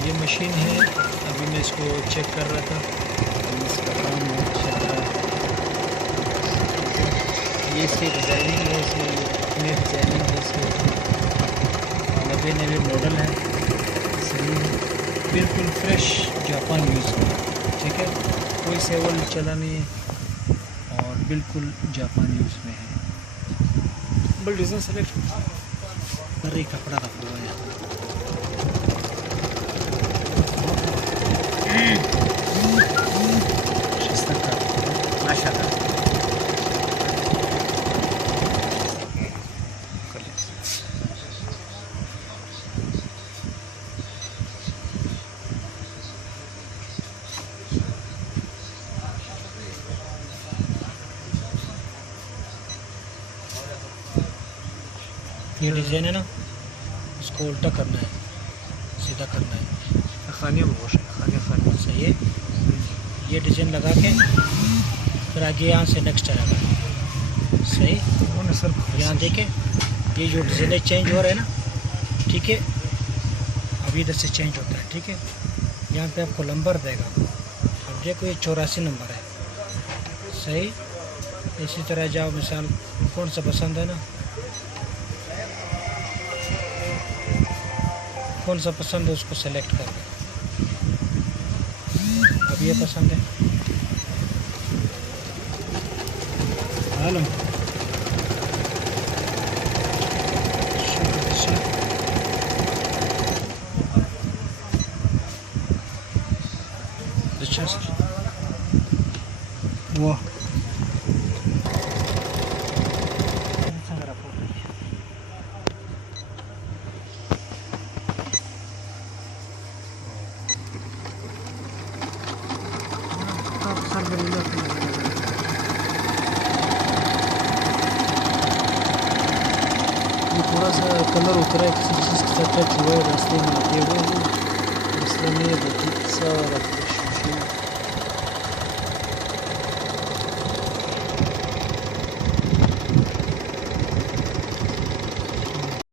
ये मशीन है, अभी मैं इसको चेक कर रहा था, इसका काम चल रहा है। ये इसकी डिज़ाइनिंग है, इसकी अपनी डिज़ाइनिंग है, इसके नवे मॉडल है, सही है, बिल्कुल फ्रेश जापान यूज़ है, ठीक है, कोई सेवल चला नहीं है और बिल्कुल जापान यूज़ में है। बल डिज़ाइन सेलेक्ट अरे कपड़ा रखा हुआ है माशाल्लाह। ये डिज़ाइन है ना, इसको उल्टा करना है, सीधा करना है, खाने में वॉश खाने सही है। ये डिज़ाइन लगा के फिर आगे यहाँ से नेक्स्ट आएगा, सही सर। यहाँ देखें ये जो डिज़ाइन चेंज हो रहा है ना, ठीक है, अभी इधर से चेंज होता है, ठीक है, यहाँ पे आपको नंबर देगा, अब देखो ये 84 नंबर है, सही। इसी तरह जाओ, मिसाल कौन सा पसंद है ना, कौन सा पसंद है उसको सेलेक्ट कर दे। अब ये पसंद है, आलम अच्छा सर, वाह ये थोड़ा सा कलर उतरा है, किसी चीज़ के साथ टच हुआ है, रास्ते में लगे हुए हैं, इसलिए बहुत सारा